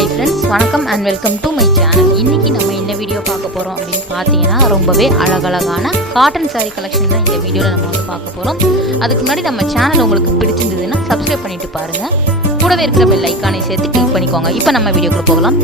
Hi friends, வணக்கம் and welcome to my channel. இன்றைக்கி நம்ம என்ன வீடியோ பார்க்க போகிறோம் அப்படின்னு பார்த்தீங்கன்னா, ரொம்பவே அழகழகான காட்டன் சாரீ கலெக்ஷன் தான் இந்த வீடியோவில் நம்ம வந்து பார்க்க போகிறோம். அதுக்கு முன்னாடி நம்ம சேனல் உங்களுக்கு பிடிச்சிருந்ததுன்னா சப்ஸ்கிரைப் பண்ணிவிட்டு பாருங்கள். கூடவே இருக்கிற பெல் ஐக்கானை சேர்த்து கிளிக் பண்ணிக்கோங்க. இப்போ நம்ம வீடியோக்குள்ளே போகலாம்.